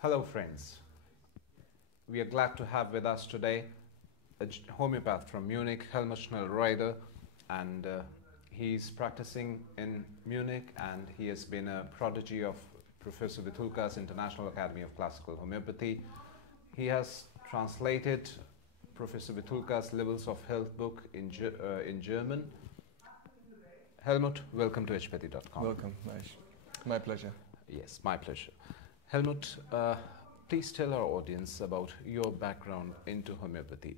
Hello friends, we are glad to have with us today a homeopath from Munich, Helmut Schnellrieder, and he's practicing in Munich and he has been a prodigy of Professor Vitulka's International Academy of Classical Homeopathy. He has translated Professor Vitulka's Levels of Health book in German. Helmut, welcome to homeopathy.com. Welcome, Manish. My pleasure. Yes, my pleasure. Helmut, please tell our audience about your background into homeopathy.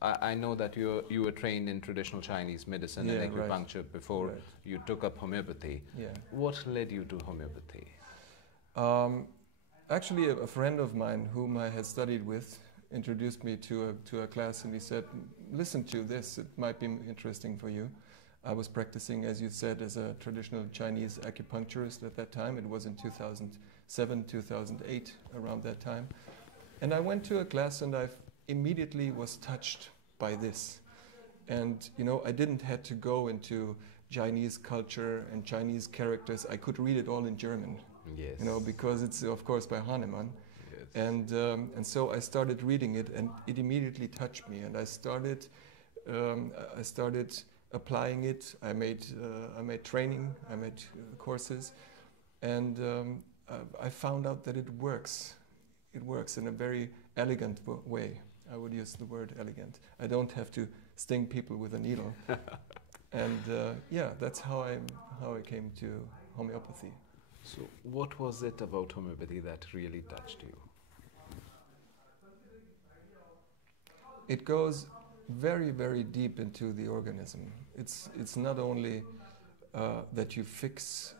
I know that you were trained in traditional Chinese medicine and acupuncture before you took up homeopathy. Yeah. What led you to homeopathy? Actually, a friend of mine whom I had studied with introduced me to a class, and he said, listen to this, it might be interesting for you. I was practicing, as you said, as a traditional Chinese acupuncturist at that time. It was in 2007, 2008, around that time. And I went to a class and I immediately was touched by this. And, you know, I didn't have to go into Chinese culture and Chinese characters. I could read it all in German, yes. You know, because it's, of course, by Hahnemann. Yes. And so I started reading it and it immediately touched me. And I started applying it. I made training, I made courses, and I found out that it works. It works in a very elegant way. I would use the word elegant. I don't have to sting people with a needle. And yeah, that's how I came to homeopathy. So what was it about homeopathy that really touched you? It goes very, very deep into the organism. It's not only that you fix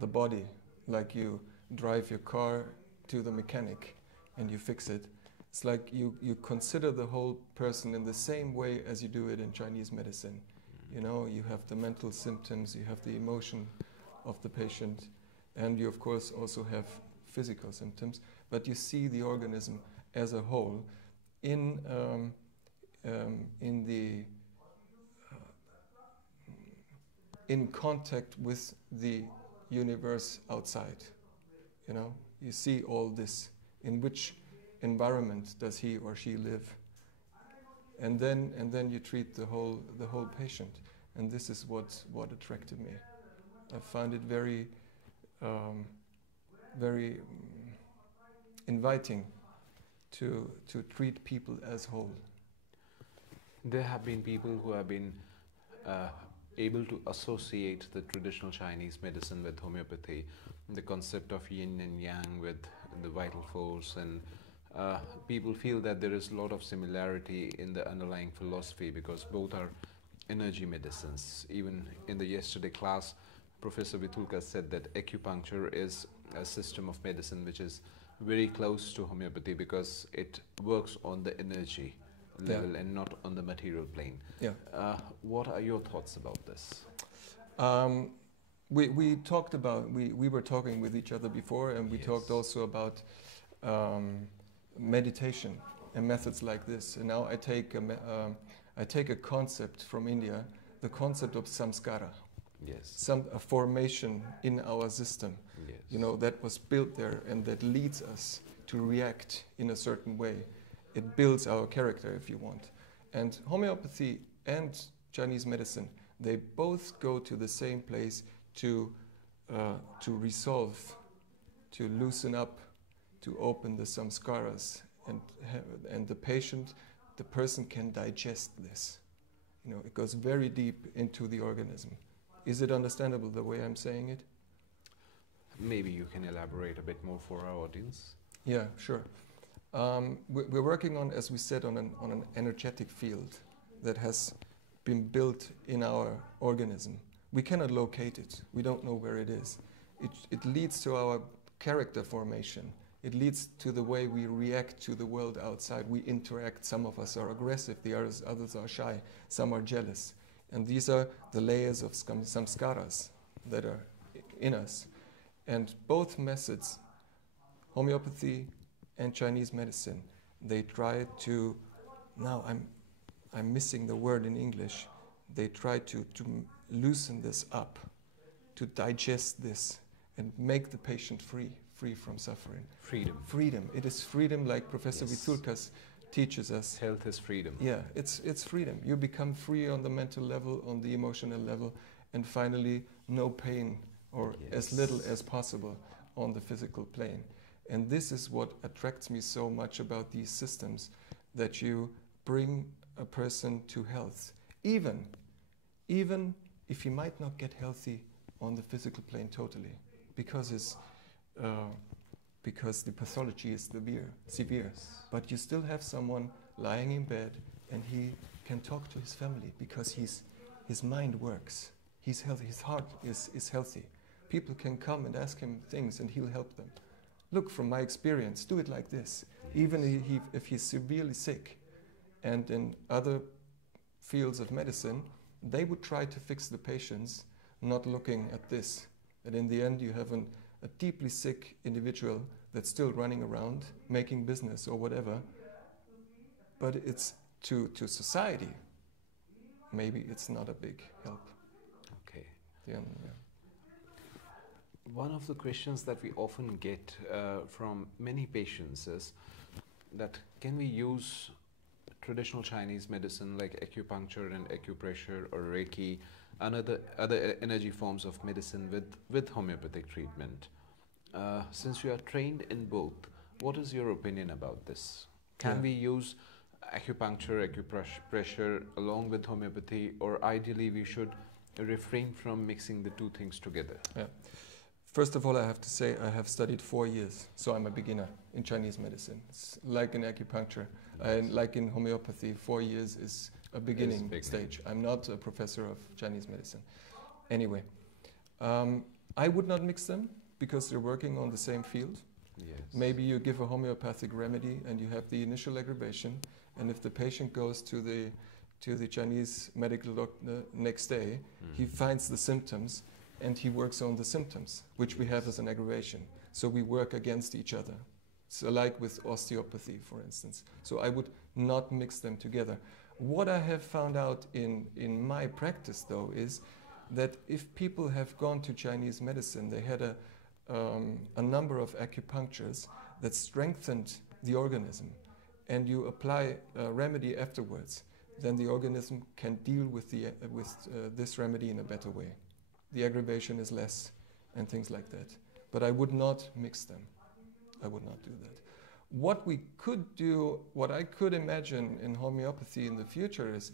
the body, like you drive your car to the mechanic and you fix it. It's like you consider the whole person in the same way as you do it in Chinese medicine. You know, you have the mental symptoms, you have the emotion of the patient, and you of course also have physical symptoms, but you see the organism as a whole in contact with the universe outside. You know, you see all this. In which environment does he or she live? And then you treat the whole patient. And this is what attracted me. I found it very very inviting to treat people as whole. There have been people who have been able to associate the traditional Chinese medicine with homeopathy, the concept of yin and yang with the vital force, and people feel that there is a lot of similarity in the underlying philosophy because both are energy medicines. Even in the yesterday class, Professor Vitulka said that acupuncture is a system of medicine which is very close to homeopathy because it works on the energy level and not on the material plane. Yeah. What are your thoughts about this? We talked about, we were talking with each other before, and we talked also about meditation and methods like this. And now I take a concept from India, the concept of samskara. Yes. A formation in our system, yes. You know, that was built there and that leads us to react in a certain way. It builds our character, if you want. And homeopathy and Chinese medicine, they both go to the same place to resolve, to loosen up, to open the samskaras, and the person can digest this. You know, it goes very deep into the organism. Is it understandable the way I'm saying it? Maybe you can elaborate a bit more for our audience. Yeah, sure. We're working on, as we said, on an energetic field that has been built in our organism. We cannot locate it. We don't know where it is. It leads to our character formation. It leads to the way we react to the world outside. We interact. Some of us are aggressive. The others are shy. Some are jealous. And these are the layers of samskaras that are in us. And both methods, homeopathy and Chinese medicine, they try to, now I'm missing the word in English, they try to loosen this up, to digest this and make the patient free free from suffering. Freedom. Freedom. It is freedom, like Professor Yes. Vitulkas teaches us. Health is freedom. Yeah, it's freedom. You become free on the mental level, on the emotional level, and finally no pain, or as little as possible on the physical plane. And this is what attracts me so much about these systems, that you bring a person to health, even if he might not get healthy on the physical plane totally, because because the pathology is severe. But you still have someone lying in bed, and he can talk to his family because his mind works. He's healthy. His heart is healthy. People can come and ask him things, and he'll help them. Look, from my experience, do it like this. Even if he's severely sick, and in other fields of medicine, they would try to fix the patients, not looking at this. And in the end, you have a deeply sick individual that's still running around, making business or whatever. But it's to society, maybe it's not a big help. Okay. Yeah. One of the questions that we often get from many patients is that can we use traditional Chinese medicine like acupuncture and acupressure or Reiki and other energy forms of medicine with homeopathic treatment? Since you are trained in both, what is your opinion about this? Can we use acupuncture, acupressure along with homeopathy, or ideally we should refrain from mixing the two things together? Yeah. First of all, I have to say I have studied 4 years, so I'm a beginner in Chinese medicine. It's like in acupuncture, and like in homeopathy, 4 years is a beginning stage. I'm not a professor of Chinese medicine. Anyway, I would not mix them because they're working on the same field. Yes. Maybe you give a homeopathic remedy and you have the initial aggravation, and if the patient goes to the Chinese medical doctor next day, he finds the symptoms and he works on the symptoms, which we have as an aggravation. So we work against each other. So like with osteopathy, for instance. So I would not mix them together. What I have found out in my practice, though, is that if people have gone to Chinese medicine, they had a number of acupunctures that strengthened the organism, and you apply a remedy afterwards, then the organism can deal with this remedy in a better way. The aggravation is less and things like that. But I would not mix them. I would not do that. What we could do, what I could imagine in homeopathy in the future is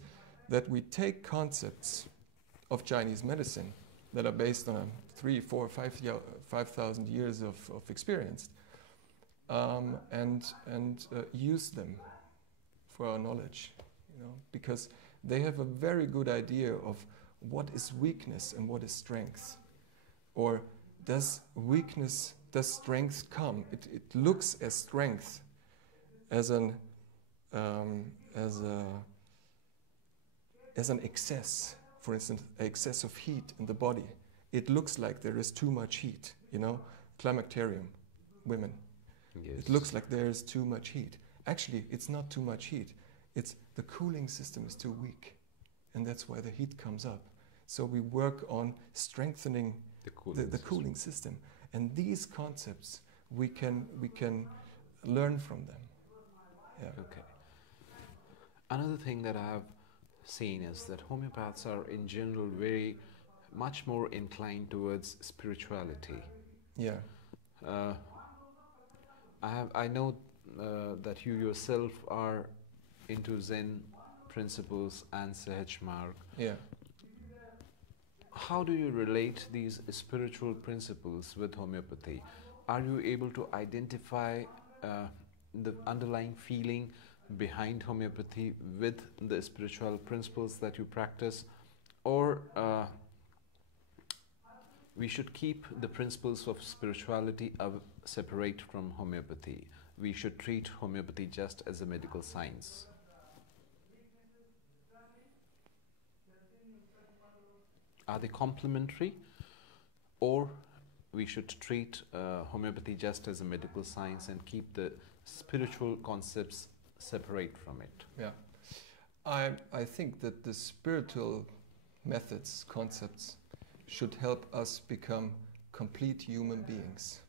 that we take concepts of Chinese medicine that are based on 3, 4, 5,000 years of experience and use them for our knowledge, because they have a very good idea of what is weakness and what is strength. Or does strength come? It looks as strength as an excess. For instance, excess of heat in the body. It looks like there is too much heat. Climacterium, women. Yes. It looks like there is too much heat. Actually, it's not too much heat. It's the cooling system is too weak, and that's why the heat comes up. So we work on strengthening the cooling system. And these concepts, we can learn from them. Yeah. Okay. Another thing that I have seen is that homeopaths are in general very much more inclined towards spirituality. Yeah. I know that you yourself are into Zen principles and Sahaj Marg. Yeah. How do you relate these spiritual principles with homeopathy? Are you able to identify the underlying feeling behind homeopathy with the spiritual principles that you practice, or we should keep the principles of spirituality separate from homeopathy? We should treat homeopathy just as a medical science. Are they complementary, or we should treat homeopathy just as a medical science and keep the spiritual concepts separate from it? Yeah. I think that the spiritual methods, concepts, should help us become complete human beings.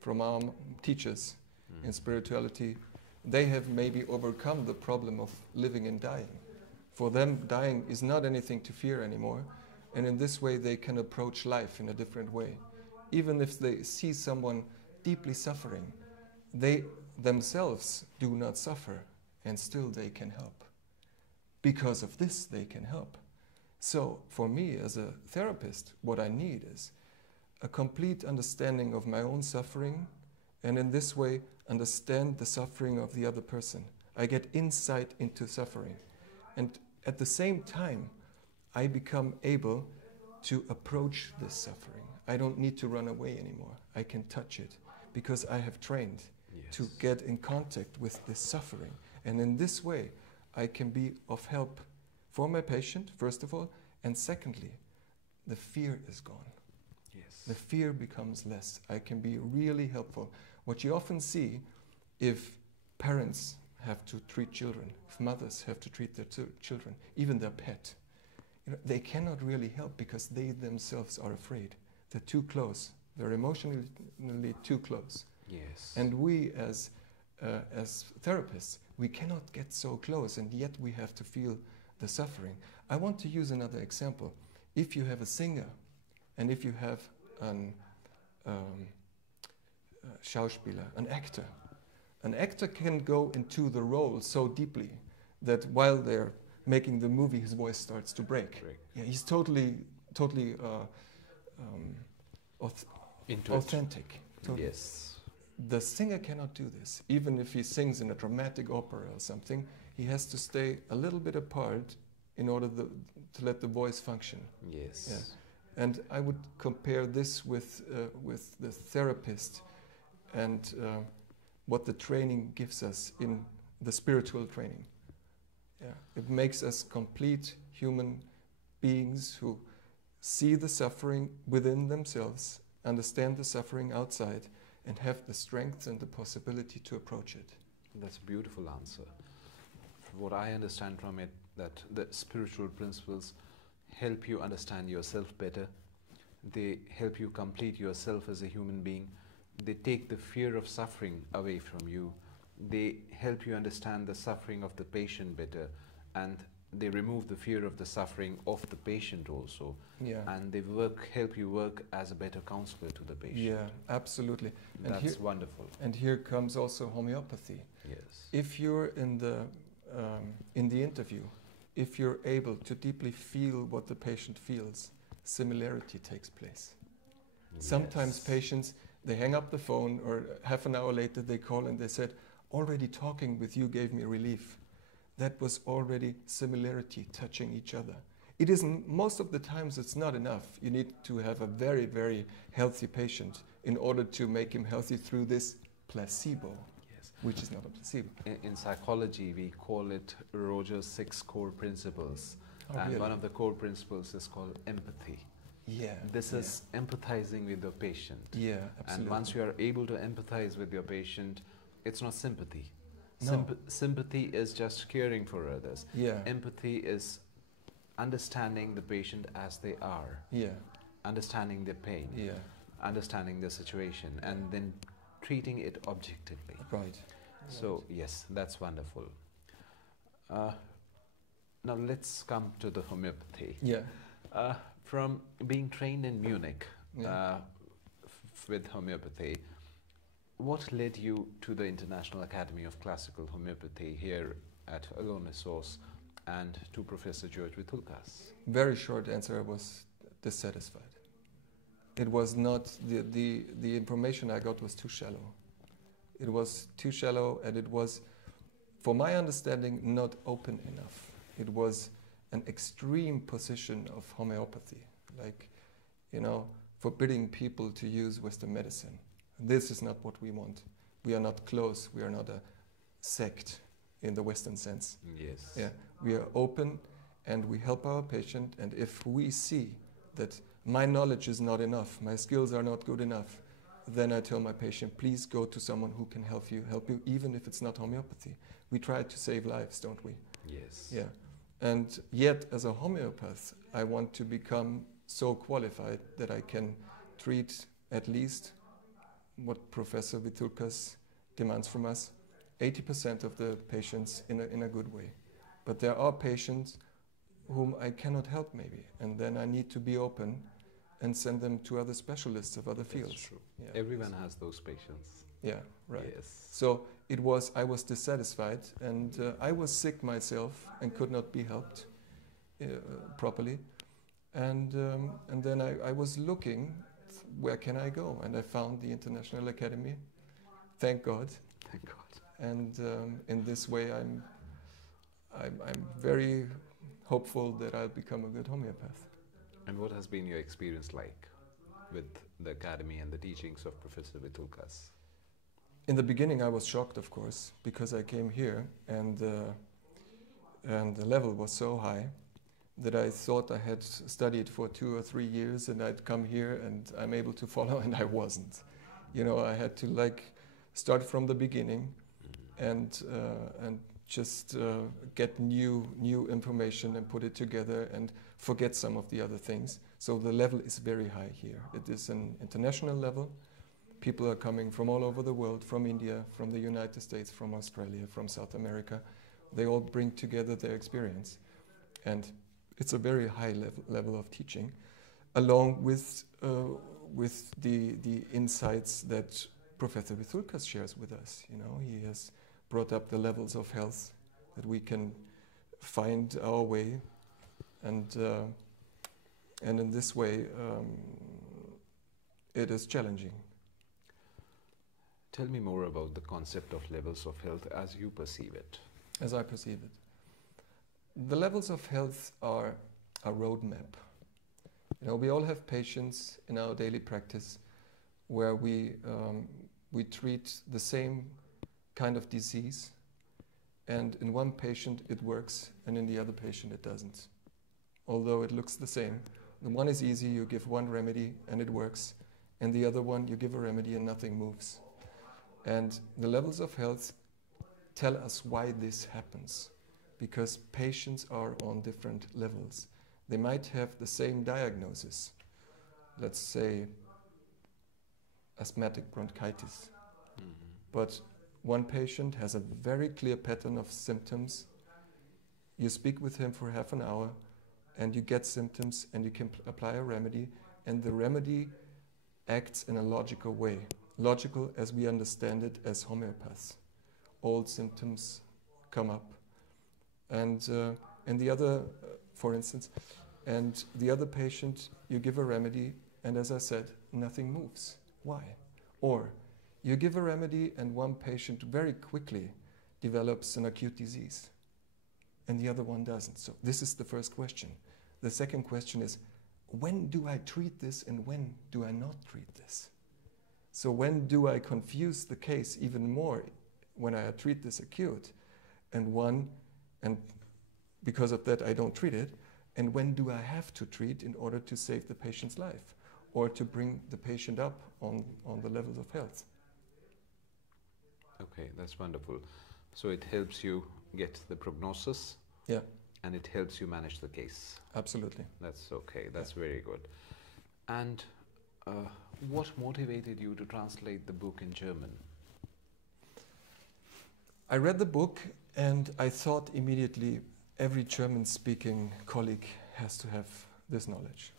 from our teachers in spirituality. They have maybe overcome the problem of living and dying. For them, dying is not anything to fear anymore, and in this way they can approach life in a different way. Even if they see someone deeply suffering, they themselves do not suffer, and still they can help. Because of this, they can help. So, for me as a therapist, what I need is a complete understanding of my own suffering, and in this way, understand the suffering of the other person. I get insight into suffering. And at the same time, I become able to approach this suffering. I don't need to run away anymore. I can touch it because I have trained to get in contact with this suffering. And in this way, I can be of help for my patient, first of all, and secondly, the fear is gone. Yes. The fear becomes less. I can be really helpful. What you often see, if parents have to treat children, if mothers have to treat their children, even their pet, they cannot really help because they themselves are afraid. They're too close. They're emotionally too close. Yes. And we as therapists, we cannot get so close, and yet we have to feel the suffering. I want to use another example. If you have a singer, and if you have an Schauspieler, an actor can go into the role so deeply that while they're making the movie, his voice starts to break. Yeah, he's totally authentic. Totally. Yes. The singer cannot do this. Even if he sings in a dramatic opera or something, he has to stay a little bit apart in order to let the voice function. Yes. Yeah. And I would compare this with the therapist and what the training gives us in the spiritual training. Yeah. It makes us complete human beings who see the suffering within themselves, understand the suffering outside, and have the strength and the possibility to approach it. That's a beautiful answer. What I understand from it, that the spiritual principles help you understand yourself better. They help you complete yourself as a human being. They take the fear of suffering away from you. They help you understand the suffering of the patient better, and they remove the fear of the suffering of the patient also. Yeah. And they help you work as a better counselor to the patient. Yeah, absolutely. And that's wonderful. And here comes also homeopathy. Yes. If you're in the interview, if you're able to deeply feel what the patient feels, similarity takes place. Yes. Sometimes patients, they hang up the phone, or half an hour later they call and they said, already talking with you gave me relief. That was already similarity, touching each other. It isn't, most of the times it's not enough. You need to have a very, very healthy patient in order to make him healthy through this placebo, which is not a placebo. In psychology, we call it Rogers' 6 core principles. And really? One of the core principles is called empathy. Yeah. This is empathizing with the patient. Yeah, absolutely. And once you are able to empathize with your patient, it's not sympathy. No. Sympathy is just caring for others. Yeah. Empathy is understanding the patient as they are. Yeah. Understanding their pain. Yeah. Understanding the situation, and then treating it objectively. Right. So, yes, that's wonderful. Now let's come to the homeopathy. Yeah. From being trained in Munich Yeah. With homeopathy, what led you to the International Academy of Classical Homeopathy here at Alonissos and to Professor George Vitulkas? Very short answer, I was dissatisfied. It was not, the information I got was too shallow. It was too shallow, and it was, for my understanding, not open enough. It was an extreme position of homeopathy, like, forbidding people to use Western medicine. This is not what we want. We are not close. We are not a sect in the Western sense. Yes. Yeah. We are open, and we help our patient. And if we see that my knowledge is not enough, my skills are not good enough, then I tell my patient, please go to someone who can help you, even if it's not homeopathy. We try to save lives, don't we? Yes. Yeah. And yet, as a homeopath, I want to become so qualified that I can treat at least what Professor Vitulkas demands from us, 80% of the patients in a good way. But there are patients whom I cannot help maybe, and then I need to be open and send them to other specialists of other fields. That's true. Yeah. Everyone has those patients. Yeah, right. Yes. So I was dissatisfied, and I was sick myself and could not be helped properly. And then I was looking, where can I go? And I found the International Academy. Thank God. Thank God. And in this way, I'm very hopeful that I'll become a good homeopath. And what has been your experience like with the academy and the teachings of Professor Vitulkas? In the beginning, I was shocked, of course, because I came here and the level was so high that I thought I had studied for 2 or 3 years and I'd come here and I'm able to follow, and I wasn't. You know, I had to like start from the beginning and just get new information and put it together and forget some of the other things. So the level is very high here. It is an international level. People are coming from all over the world, from India, from the United States, from Australia, from South America. They all bring together their experience. And it's a very high level of teaching, along with the insights that Professor Vitulkas shares with us. You know, he has brought up the levels of health that we can find our way, and in this way, it is challenging. Tell me more about the concept of levels of health as you perceive it. As I perceive it. The levels of health are a roadmap. You know, we all have patients in our daily practice where we treat the same kind of disease, and in one patient it works and in the other patient it doesn't. Although it looks the same. The one is easy, you give one remedy and it works, and the other one you give a remedy and nothing moves. And the levels of health tell us why this happens, because patients are on different levels. They might have the same diagnosis, let's say asthmatic bronchitis, but one patient has a very clear pattern of symptoms. You speak with him for half an hour and you get symptoms and you can apply a remedy, and the remedy acts in a logical way. Logical as we understand it as homeopaths. All symptoms come up. And the other, for instance, and the other patient, you give a remedy and, as I said, nothing moves. Why? Or you give a remedy and one patient very quickly develops an acute disease and the other one doesn't. So this is the first question. The second question is, when do I treat this and when do I not treat this? So when do I confuse the case even more when I treat this acute and because of that I don't treat it, and when do I have to treat in order to save the patient's life or to bring the patient up on the levels of health? Okay, that's wonderful. So it helps you get the prognosis. Yeah. And it helps you manage the case. Absolutely. That's okay. That's very good. And what motivated you to translate the book in German? I read the book and I thought immediately every German-speaking colleague has to have this knowledge.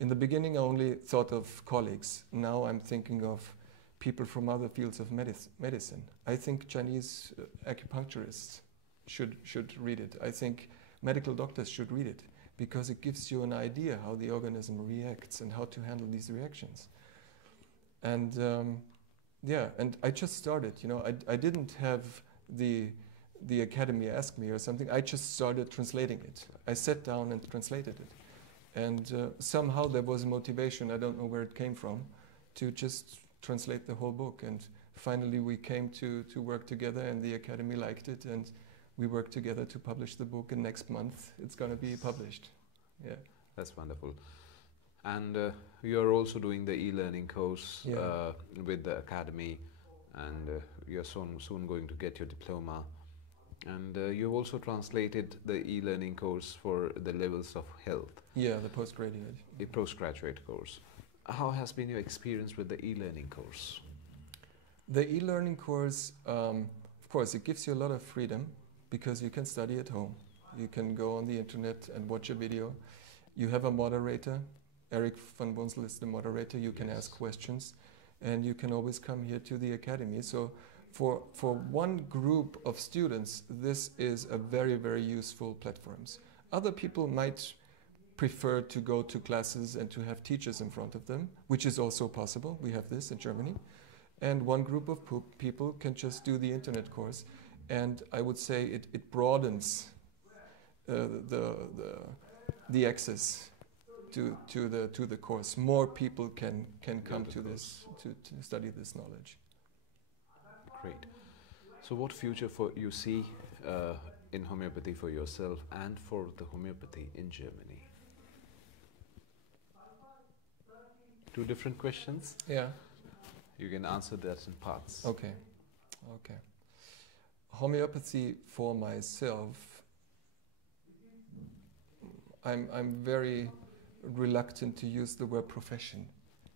In the beginning, I only thought of colleagues. Now I'm thinking of people from other fields of medicine. I think Chinese acupuncturists should read it. I think medical doctors should read it because it gives you an idea how the organism reacts and how to handle these reactions. And and I just started. You know, I didn't have the academy ask me or something. I just started translating it. I sat down and translated it. And somehow there was a motivation, I don't know where it came from, to just translate the whole book. And finally we came to work together and the academy liked it, and we worked together to publish the book, and next month it's going to be published. Yeah. That's wonderful. And you're also doing the e-learning course with the academy, and you're soon going to get your diploma. And you've also translated the e-learning course for the levels of health. Yeah, the postgraduate. The postgraduate course. How has been your experience with the e-learning course? The e-learning course, of course, it gives you a lot of freedom because you can study at home. You can go on the internet and watch a video. You have a moderator. Eric van Boonsel is the moderator. You can ask questions, and you can always come here to the academy. So for one group of students, this is a very, very useful platforms. Other people might prefer to go to classes and to have teachers in front of them, which is also possible. We have this in Germany. And one group of people can just do the internet course. And I would say it broadens the access to the course. More people can come to this, to study this knowledge. Great. So what future you see in homeopathy for yourself and for the homeopathy in Germany? Two different questions? Yeah. You can answer that in parts. Okay. Okay. Homeopathy for myself, I'm very reluctant to use the word profession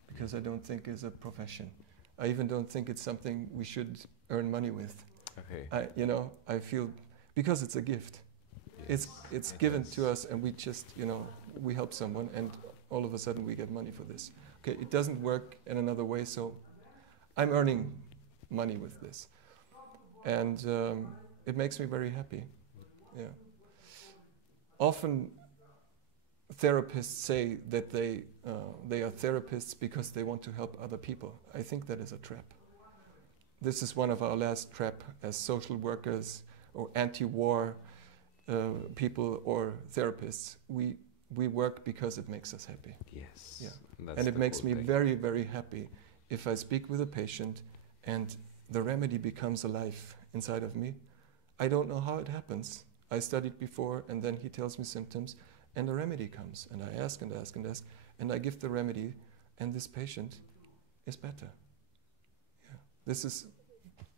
because I don't think it's a profession. I even don't think it's something we should earn money with. Okay. I feel because it's a gift. Yes, it's given to us, and we just we help someone, and all of a sudden we get money for this. Okay, it doesn't work in another way, so I'm earning money with this, and it makes me very happy. Yeah. Often therapists say that they are therapists because they want to help other people. I think that is a trap. This is one of our last trap as social workers or anti-war people or therapists. We work because it makes us happy. Yes. Yeah. And it makes me very, very happy if I speak with a patient and the remedy becomes alive inside of me. I don't know how it happens. I studied before, and then he tells me symptoms, and the remedy comes, and I ask and ask and ask, and I give the remedy, and this patient is better. Yeah. This is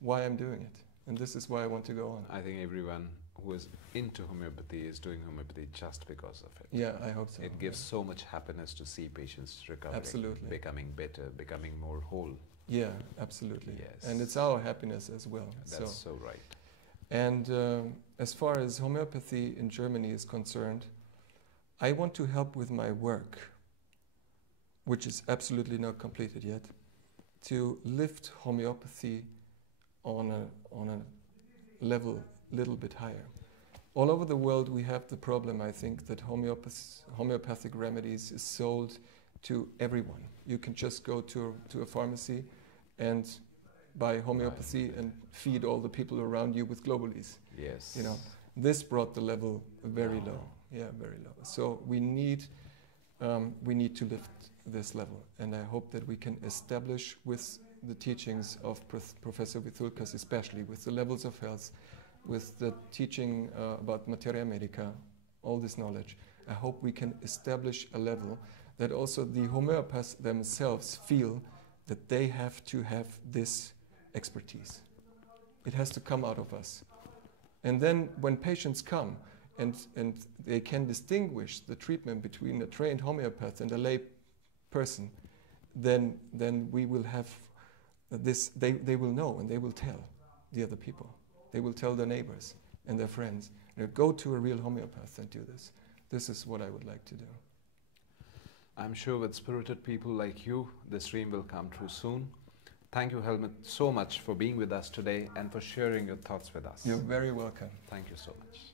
why I'm doing it, and this is why I want to go on. I think everyone who is into homeopathy is doing homeopathy just because of it. Yeah, I hope so. It gives so much happiness to see patients recovering, absolutely, becoming better, becoming more whole. Yeah, absolutely. Yes. And it's our happiness as well. That's so right. And as far as homeopathy in Germany is concerned, I want to help with my work, which is absolutely not completed yet, to lift homeopathy on a level little bit higher. All over the world we have the problem, I think, that homeopathic remedies is sold to everyone. You can just go to a pharmacy and buy homeopathy and feed all the people around you with globules. Yes. This brought the level very low. Yeah, very low. So we need to lift this level, and I hope that we can establish with the teachings of Professor Vitulkas, especially with the levels of health, with the teaching about materia medica, all this knowledge. I hope we can establish a level that also the homeopaths themselves feel that they have to have this expertise. It has to come out of us. And then when patients come and they can distinguish the treatment between a trained homeopath and a lay person, then we will have this, they will know, and they will tell the other people. They will tell their neighbors and their friends, go to a real homeopath and do this. This is what I would like to do. I'm sure with spirited people like you, this dream will come true soon. Thank you, Helmut, so much for being with us today and for sharing your thoughts with us. You're very welcome. Thank you so much.